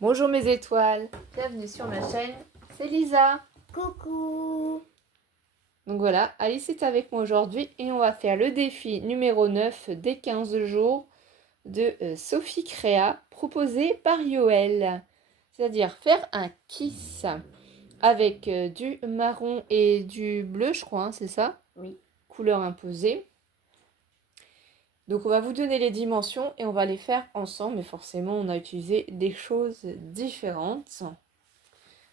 Bonjour mes étoiles, bienvenue sur ma chaîne, c'est Lisa. Coucou. Donc voilà, Alice est avec moi aujourd'hui et on va faire le défi numéro 9 des 15 jours de Sophie Créa proposé par Yoël. C'est-à-dire faire un kiss avec du marron et du bleu, je crois, hein, c'est ça? Oui. Couleur imposée. Donc on va vous donner les dimensions et on va les faire ensemble, mais forcément on a utilisé des choses différentes.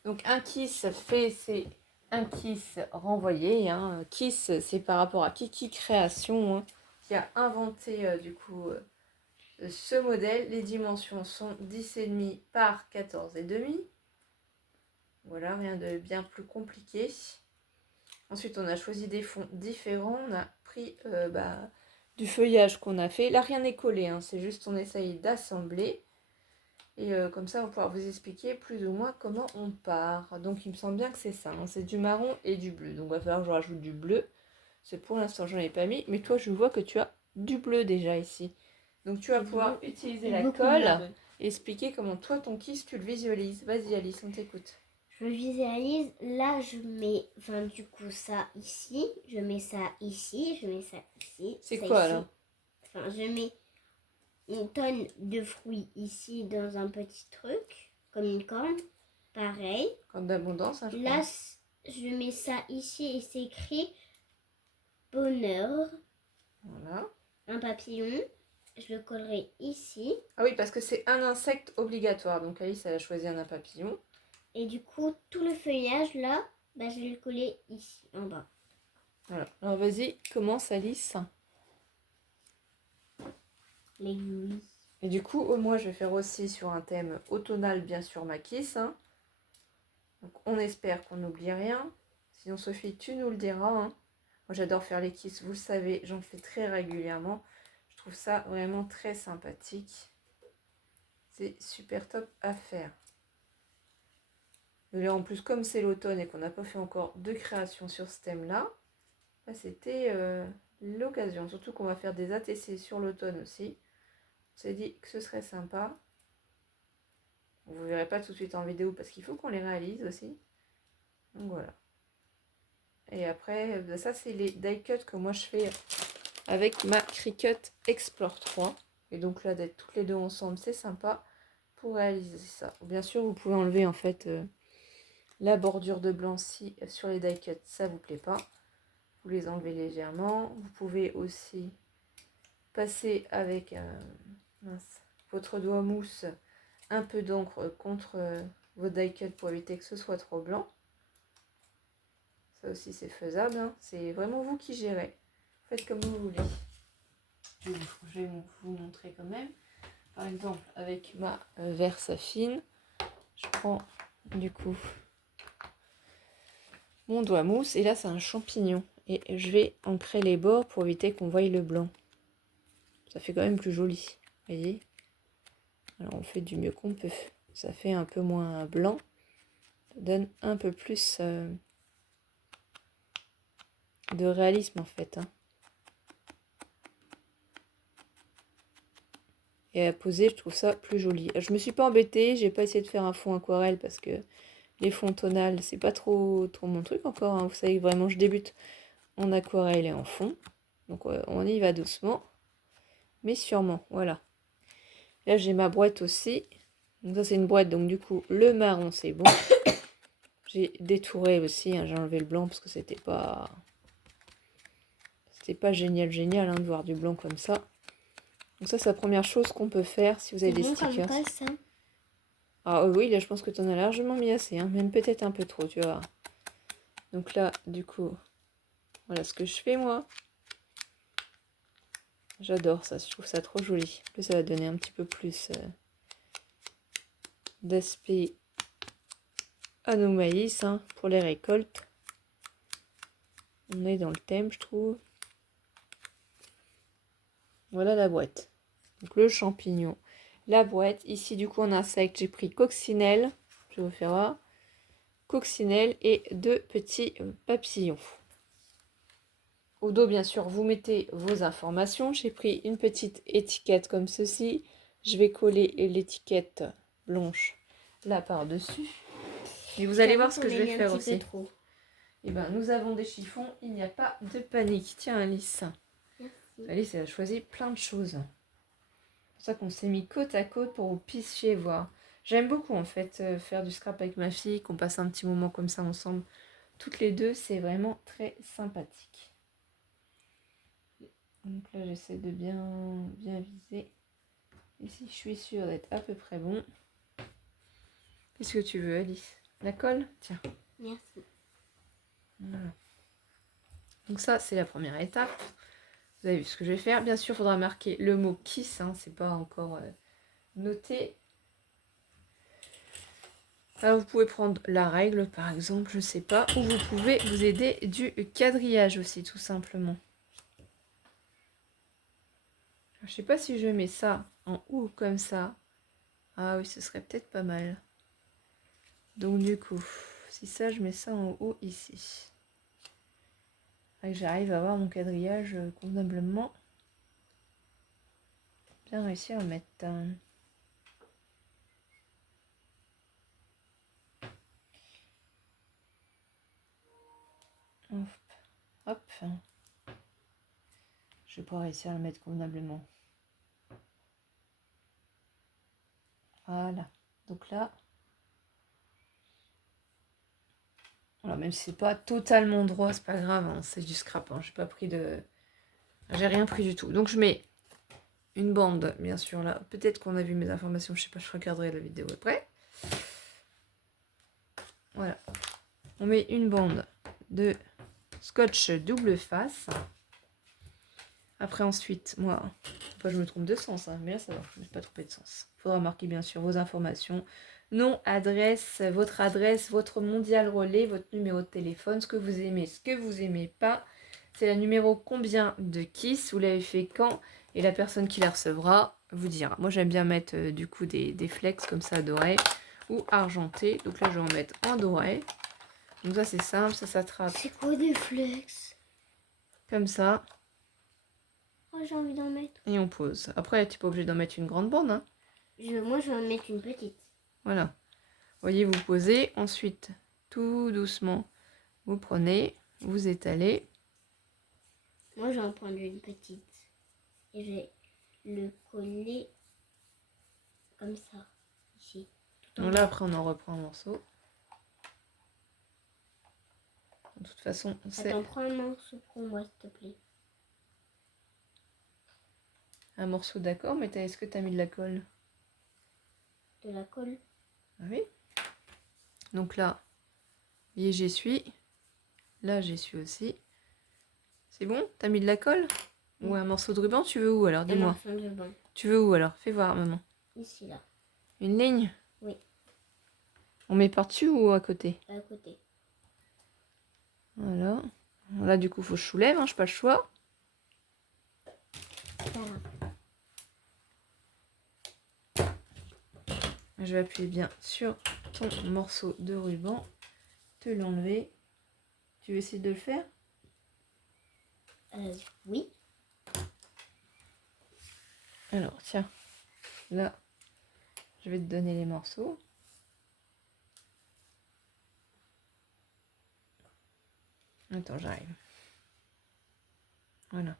Donc un kiss fait, c'est un kiss renvoyé. Hein. Kiss, c'est par rapport à Kiki Création, hein, qui a inventé ce modèle. Les dimensions sont 10,5 par 14,5. Voilà, rien de bien plus compliqué. Ensuite, on a choisi des fonds différents. On a pris du feuillage qu'on a fait. Là, rien n'est collé. Hein, c'est juste on essaye d'assembler. Et comme ça, on va pouvoir vous expliquer plus ou moins comment on part. Donc, il me semble bien que c'est ça. Hein, c'est du marron et du bleu. Donc, il va falloir que je rajoute du bleu. C'est pour l'instant, j'en ai pas mis. Mais toi, je vois que tu as du bleu déjà ici. Donc, tu vas pouvoir utiliser la colle et expliquer comment toi, ton kiss, tu le visualises. Vas-y, Alice, on t'écoute. Je visualise, là je mets, du coup ça ici, je mets ça ici, je mets ça ici. C'est ça quoi ici. là? Je mets une tonne de fruits ici dans un petit truc, comme une corne, pareil. Comme d'abondance, hein, je Là, crois. je mets ça ici et c'est écrit bonheur, Voilà. un papillon. Je le collerai ici. Ah oui, parce que c'est un insecte obligatoire. Donc, Alice, elle a choisi un papillon. Et du coup, tout le feuillage là, je vais le coller ici, en bas. Voilà. Alors, vas-y, commence, Alice. L'aiguille. Et du coup, moi, je vais faire aussi sur un thème automnal, bien sûr, ma kiss. Hein. Donc, on espère qu'on n'oublie rien. Sinon, Sophie, tu nous le diras. Hein. Moi, j'adore faire les kiss, vous le savez, j'en fais très régulièrement. Je trouve ça vraiment très sympathique. C'est super top à faire. Et là, en plus, comme c'est l'automne et qu'on n'a pas fait encore de création sur ce thème-là, c'était l'occasion. Surtout qu'on va faire des ATC sur l'automne aussi. On s'est dit que ce serait sympa. Vous ne verrez pas tout de suite en vidéo parce qu'il faut qu'on les réalise aussi. Donc voilà. Et après, ça c'est les die cuts que moi je fais avec ma Cricut Explore 3. Et donc là, d'être toutes les deux ensemble, c'est sympa pour réaliser ça. Bien sûr, vous pouvez enlever en fait la bordure de blanc si sur les die cuts ça vous plaît pas. Vous les enlevez légèrement. Vous pouvez aussi passer avec votre doigt mousse un peu d'encre contre vos die cuts pour éviter que ce soit trop blanc. Ça aussi c'est faisable, hein. C'est vraiment vous qui gérez. Faites comme vous voulez. Je vais vous montrer quand même. Par exemple, avec ma Versafine, je prends du coup mon doigt mousse et là c'est un champignon. Et je vais ancrer les bords pour éviter qu'on voie le blanc. Ça fait quand même plus joli. Vous voyez? Alors on fait du mieux qu'on peut. Ça fait un peu moins blanc. Ça donne un peu plus de réalisme en fait. Hein. Et à poser, je trouve ça plus joli. Je me suis pas embêtée, j'ai pas essayé de faire un fond aquarelle parce que les fonds tonales, c'est pas trop mon truc encore. Hein. Vous savez que vraiment, je débute en aquarelle et en fond. Donc on y va doucement, mais sûrement. Voilà. Là, j'ai ma boîte aussi. Donc ça, c'est une boîte. Donc du coup, le marron, c'est bon. J'ai détouré aussi. Hein, j'ai enlevé le blanc parce que c'était pas génial hein, de voir du blanc comme ça. Donc ça, c'est la première chose qu'on peut faire si vous avez des stickers. Comme ça. Ah oui, là, je pense que tu en as largement mis assez. Hein, même peut-être un peu trop, tu vois. Donc là, du coup, voilà ce que je fais, moi. J'adore ça, je trouve ça trop joli. En plus, ça va donner un petit peu plus d'aspect à nos maïs hein, pour les récoltes. On est dans le thème, je trouve. Voilà la boîte. Donc le champignon. La boîte. Ici, du coup, en insecte, j'ai pris coccinelle. Je vais vous faire voir. Coccinelle et deux petits papillons. Au dos, bien sûr, vous mettez vos informations. J'ai pris une petite étiquette comme ceci. Je vais coller l'étiquette blanche là par-dessus. Et vous allez voir ce que je vais faire aussi. Trop. Et ben, nous avons des chiffons, il n'y a pas de panique. Tiens, Alice. Merci. Alice, elle a choisi plein de choses. C'est pour ça qu'on s'est mis côte à côte pour que vous puissiez voir. J'aime beaucoup en fait faire du scrap avec ma fille, qu'on passe un petit moment comme ça ensemble. Toutes les deux, c'est vraiment très sympathique. Donc là, j'essaie de bien viser. Ici, je suis sûre d'être à peu près bon. Qu'est-ce que tu veux, Alice? La colle? Tiens. Merci. Voilà. Donc ça, c'est la première étape. Vous avez vu ce que je vais faire. Bien sûr, il faudra marquer le mot kiss. Hein, c'est pas encore noté. Alors, vous pouvez prendre la règle, par exemple, je sais pas. Ou vous pouvez vous aider du quadrillage aussi, tout simplement. Je sais pas si je mets ça en haut comme ça. Ah oui, ce serait peut-être pas mal. Donc du coup, si ça, je mets ça en haut ici. Et que j'arrive à avoir mon quadrillage convenablement. Bien réussi à en mettre. Hop. Je vais pas réussir à le mettre convenablement. Voilà. Donc là. Voilà, même si c'est pas totalement droit, c'est pas grave. Hein, c'est du scrap. Hein, j'ai pas pris de. J'ai rien pris du tout. Donc je mets une bande, bien sûr, là. Peut-être qu'on a vu mes informations. Je sais pas, je regarderai la vidéo après. Voilà. On met une bande de scotch double face. Après, ensuite, moi, faut pas que je me trompe de sens, hein, mais là, ça va, je ne me suis pas trompé de sens. Il faudra marquer, bien sûr, vos informations. Nom, adresse, votre mondial relais, votre numéro de téléphone, ce que vous aimez, ce que vous aimez pas. C'est le numéro combien de kiss, vous l'avez fait quand, et la personne qui la recevra vous dira. Moi, j'aime bien mettre, du coup, des flex comme ça, dorés ou argentés. Donc là, je vais en mettre en doré. Donc ça, c'est simple, ça s'attrape. C'est quoi des flex? Comme ça. Oh, j'ai envie d'en mettre. Et on pose. Après, tu n'es pas obligé d'en mettre une grande bande. Hein. Moi, je vais en mettre une petite. Voilà. Voyez, vous posez. Ensuite, tout doucement, vous prenez, vous étalez. Moi, je vais en prendre une petite. Et je vais le coller comme ça, ici. Donc là, après, on en reprend un morceau. De toute façon, c'est Attends, prends un morceau pour moi, s'il te plaît. un morceau d'accord, mais est-ce que tu as mis de la colle? De la colle. Ah oui. Donc là, voyez, j'essuie. Là, j'essuie aussi. C'est bon? T'as mis de la colle? Oui. Ou un morceau de ruban? Tu veux où alors? Dis-moi. Un morceau de ruban. Tu veux où alors? Fais voir, maman. Ici, là. Une ligne? Oui. On met par-dessus ou à côté? À côté. Voilà. Là, du coup, faut que je soulève, hein, je n'ai pas le choix. Voilà. Je vais appuyer bien sur ton morceau de ruban, te l'enlever. Tu veux essayer de le faire? Oui. Alors, tiens, là, je vais te donner les morceaux. Attends, j'arrive. Voilà.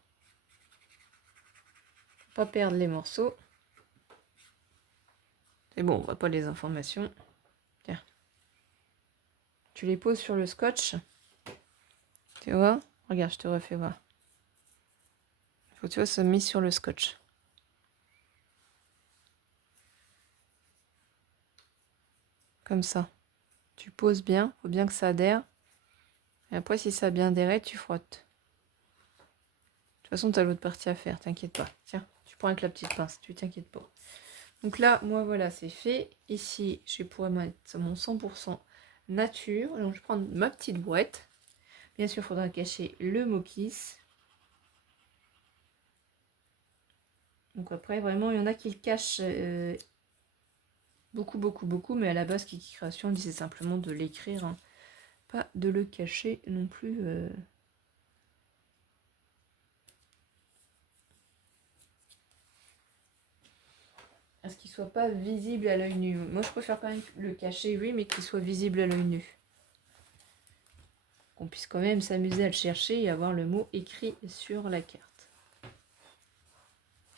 Pas perdre les morceaux. C'est bon, on voit pas les informations. Tiens. Tu les poses sur le scotch. Tu vois? Regarde, je te refais voir. Il faut que tu vois, ça mis sur le scotch. Comme ça. Tu poses bien, faut bien que ça adhère. Et après, si ça a bien adhéré, tu frottes. De toute façon, tu as l'autre partie à faire, t'inquiète pas. Tiens, tu prends avec la petite pince, tu t'inquiètes pas. Donc là, moi, voilà, c'est fait. Ici, je pourrais mettre mon 100% nature. Donc, je prends ma petite boîte. Bien sûr, il faudra cacher le mot kiss. Donc après, vraiment, il y en a qui le cachent beaucoup. Mais à la base, Kiki Création disait simplement de l'écrire. Hein. Pas de le cacher non plus. À ce qu'il soit pas visible à l'œil nu. Moi, je préfère quand même le cacher, oui, mais qu'il soit visible à l'œil nu. Qu'on puisse quand même s'amuser à le chercher et avoir le mot écrit sur la carte.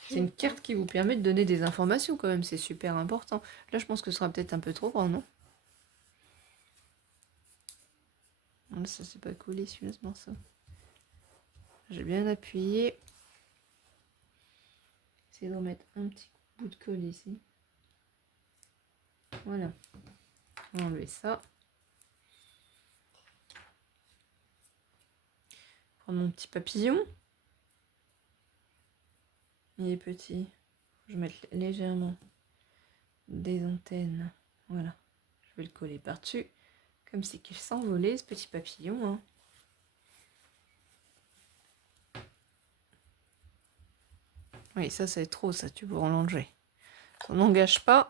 C'est une carte qui vous permet de donner des informations quand même, c'est super important. Là, je pense que ce sera peut-être un peu trop grand, non? Non, ça c'est pas collé celui-là, ce morceau. J'ai bien appuyé. Essayez de remettre un petit bout de colle ici. Voilà. On va enlever ça. Prendre mon petit papillon. Il est petit. Je vais mettre légèrement des antennes. Voilà. Je vais le coller par-dessus. Comme si qu'il s'envolait, ce petit papillon. Hein. Oui, ça c'est trop, ça, tu pourras l'enlever. On n'engage pas.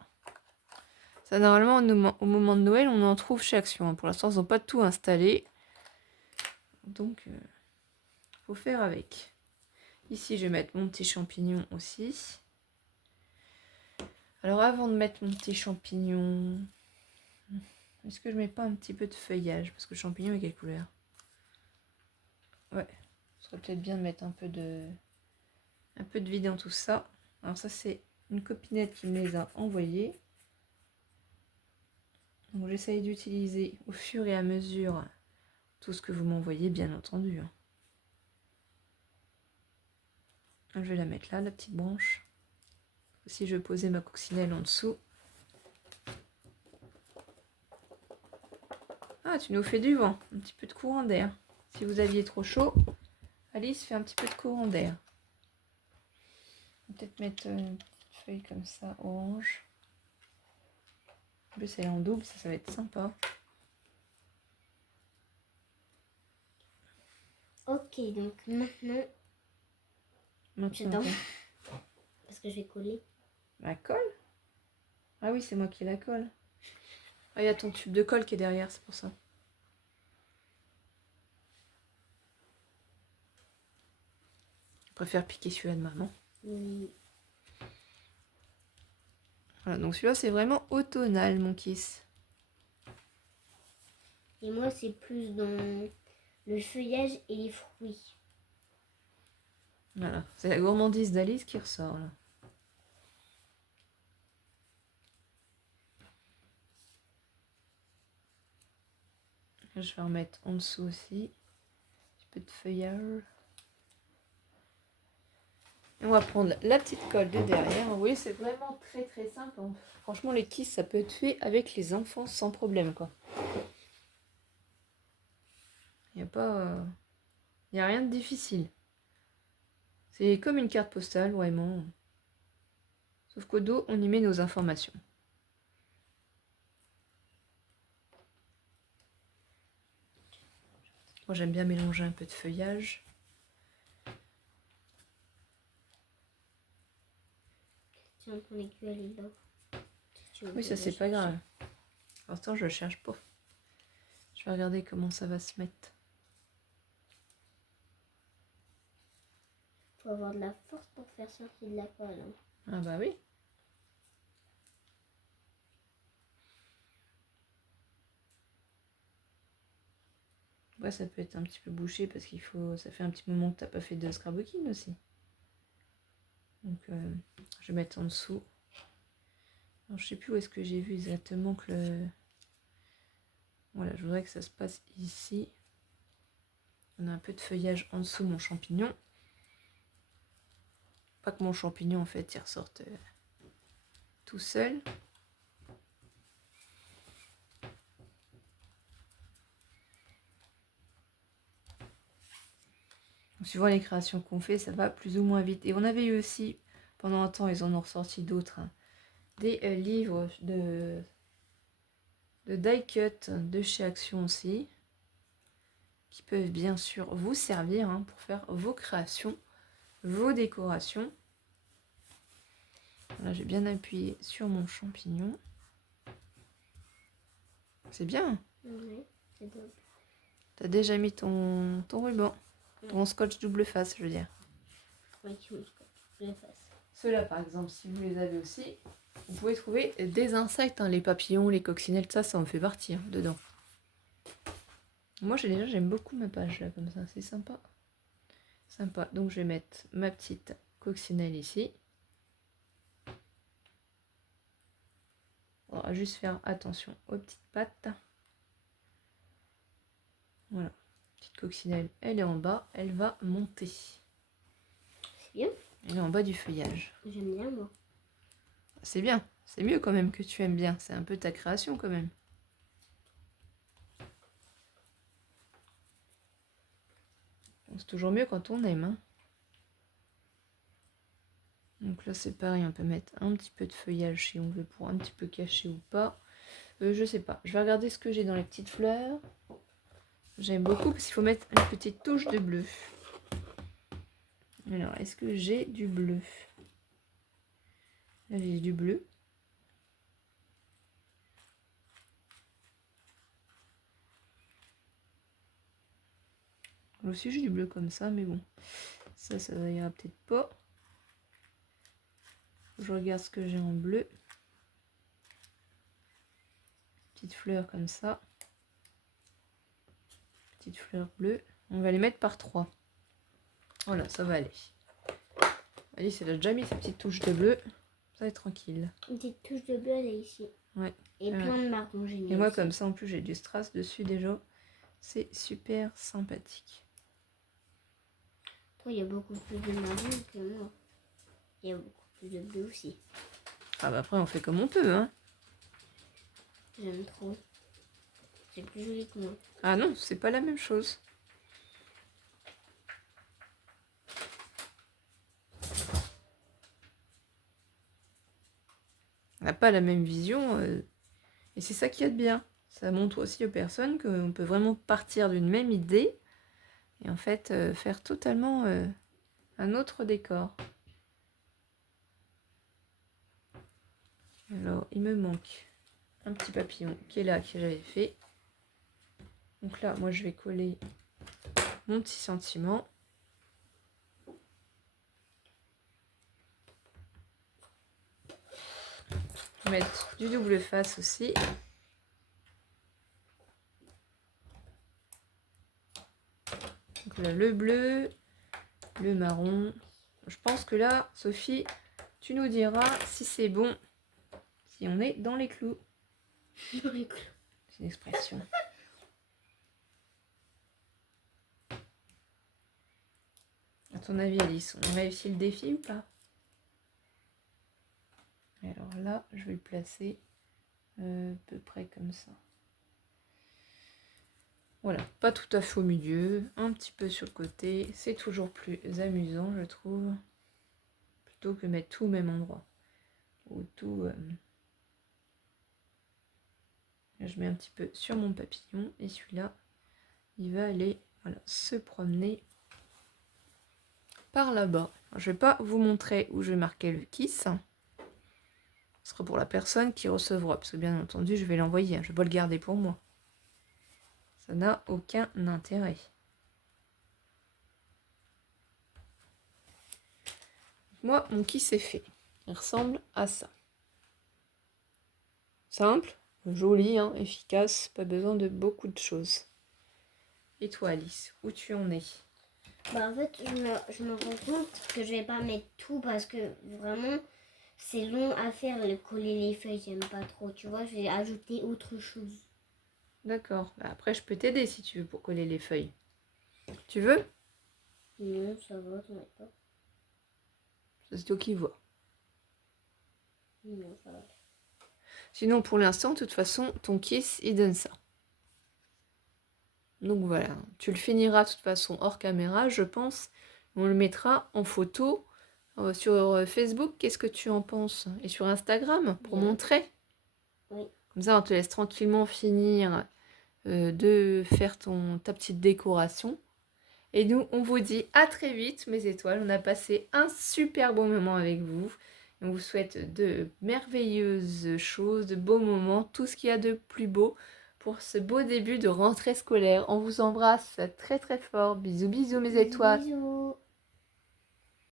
Ça, normalement, au moment de Noël, on en trouve chez Action. Pour l'instant, ils n'ont pas tout installé. Donc, faut faire avec. Ici, je vais mettre mon petit champignon aussi. Alors, avant de mettre mon petit champignon, est-ce que je mets pas un petit peu de feuillage? Parce que le champignon est quelle couleur? Ouais, ce serait peut-être bien de mettre un peu de vide dans tout ça. Alors ça, c'est une copinette qui me les a envoyés. Donc, j'essaye d'utiliser au fur et à mesure tout ce que vous m'envoyez, bien entendu. Je vais la mettre là, la petite branche. Aussi, je vais poser ma coccinelle en dessous. Ah, tu nous fais du vent, un petit peu de courant d'air. Si vous aviez trop chaud, Alice fait un petit peu de courant d'air. Peut-être mettre une petite feuille comme ça, orange. En plus, elle est en double, ça va être sympa. Ok, donc maintenant, j'attends. Parce que je vais coller. La colle? Ah oui, c'est moi qui la colle. Ah, il y a ton tube de colle qui est derrière, c'est pour ça. Je préfère piquer celui-là de maman. Oui. Voilà, donc celui-là, c'est vraiment automnal, mon kiss. Et moi, c'est plus dans le feuillage et les fruits. Voilà, c'est la gourmandise d'Alice qui ressort, là. Je vais remettre en dessous aussi. Un petit peu de feuillage. Et on va prendre la petite colle de derrière. Vous voyez, c'est vraiment très très simple. Franchement, les kisses, ça peut être fait avec les enfants sans problème, quoi. Il n'y a pas... Il n'y a rien de difficile. C'est comme une carte postale, vraiment. Sauf qu'au dos, on y met nos informations. Moi, j'aime bien mélanger un peu de feuillage. Tiens, ton aiguille, elle est là. Oui, ça, c'est pas grave. Pour l'instant, je ne cherche pas. Je vais regarder comment ça va se mettre. Faut avoir de la force pour faire sortir de la colle. Hein. Ah bah oui. Ouais, ça peut être un petit peu bouché parce qu'il faut. Ça fait un petit moment que t'as pas fait de scrapbooking aussi. Donc je vais mettre en dessous. Alors, je sais plus où est-ce que j'ai vu exactement que le. Voilà, je voudrais que ça se passe ici. On a un peu de feuillage en dessous de mon champignon. Pas que mon champignon en fait il ressorte tout seul. Suivant les créations qu'on fait, ça va plus ou moins vite. Et on avait eu aussi, pendant un temps, ils en ont ressorti d'autres, hein, des livres de die cut de chez Action aussi, qui peuvent bien sûr vous servir hein, pour faire vos créations, vos décorations. Là, j'ai bien appuyé sur mon champignon. C'est bien. Oui, c'est bon. T'as déjà mis ton ruban. Ton scotch double face, je veux dire. Oui, tu me scotch double face. Ceux-là, par exemple, si vous les avez aussi, vous pouvez trouver des insectes, hein, les papillons, les coccinelles, ça en fait partie hein, dedans. Moi j'aime beaucoup ma page là comme ça, c'est sympa. Sympa, donc je vais mettre ma petite coccinelle ici. On va juste faire attention aux petites pattes. Voilà, petite coccinelle, elle est en bas, elle va monter. C'est bien. Elle est en bas du feuillage. J'aime bien moi. C'est bien, c'est mieux quand même que tu aimes bien, c'est un peu ta création quand même. C'est toujours mieux quand on aime. Hein. Donc là c'est pareil, on peut mettre un petit peu de feuillage si on veut pour un petit peu cacher ou pas. Je sais pas, je vais regarder ce que j'ai dans les petites fleurs. J'aime beaucoup parce qu'il faut mettre une petite touche de bleu. Alors, est-ce que j'ai du bleu? Là j'ai du bleu. Là aussi j'ai du bleu comme ça, mais bon. Ça ira peut-être pas. Je regarde ce que j'ai en bleu. Petite fleur comme ça. Petite fleur bleue. On va les mettre par 3. Voilà, ça va aller. Alice, elle a déjà mis sa petite touche de bleu. Ça va être tranquille. Une petite touche de bleu là ici. Ouais. Et plein de marrons géniaux. Et moi, comme ça, en plus, j'ai du strass dessus déjà. C'est super sympathique. Toi, il y a beaucoup plus de marron que moi. Il y a beaucoup plus de bleu aussi. Ah bah après, on fait comme on peut, hein. J'aime trop. C'est plus joli que moi. Ah non, c'est pas la même chose. On n'a pas la même vision. Et c'est ça qui est de bien. Ça montre aussi aux personnes qu'on peut vraiment partir d'une même idée et en fait faire totalement un autre décor. Alors, il me manque un petit papillon qui est là, que j'avais fait. Donc là, moi, je vais coller mon petit sentiment. Mettre du double face aussi. Donc là, le bleu, le marron. Je pense que là, Sophie, tu nous diras si c'est bon, si on est dans les clous. Dans les clous. C'est une expression. À ton avis, Alice, on réussit le défi ou pas? Alors là, je vais le placer à peu près comme ça. Voilà, pas tout à fait au milieu, un petit peu sur le côté. C'est toujours plus amusant, je trouve, plutôt que mettre tout au même endroit. Ou tout... Je mets un petit peu sur mon papillon et celui-là, il va aller se promener par là-bas. Je ne vais pas vous montrer où je vais marquer le kiss. Ce sera pour la personne qui recevra, parce que bien entendu, je vais l'envoyer. Je ne vais pas le garder pour moi. Ça n'a aucun intérêt. Moi, mon kiss est fait. Il ressemble à ça. Simple, joli, hein, efficace, pas besoin de beaucoup de choses. Et toi, Alice, où tu en es? Bah en fait, je me rends compte que je vais pas mettre tout parce que vraiment, c'est long à faire, le coller les feuilles, j'aime pas trop. Tu vois, je vais ajouter autre chose. D'accord. Bah, après, je peux t'aider si tu veux pour coller les feuilles. Tu veux? Non, ça va, t'en as pas. C'est toi qui vois. Non, ça va. Sinon, pour l'instant, de toute façon, ton kiss, il donne ça. Donc voilà, tu le finiras de toute façon hors caméra, je pense. On le mettra en photo sur Facebook. Qu'est-ce que tu en penses? Et sur Instagram, pour montrer. Oui. Comme ça, on te laisse tranquillement finir de faire ta petite décoration. Et nous, on vous dit à très vite, mes étoiles. On a passé un super bon moment avec vous. On vous souhaite de merveilleuses choses, de beaux moments, tout ce qu'il y a de plus beau pour ce beau début de rentrée scolaire. On vous embrasse très très fort. Bisous bisous mes étoiles. Bisous.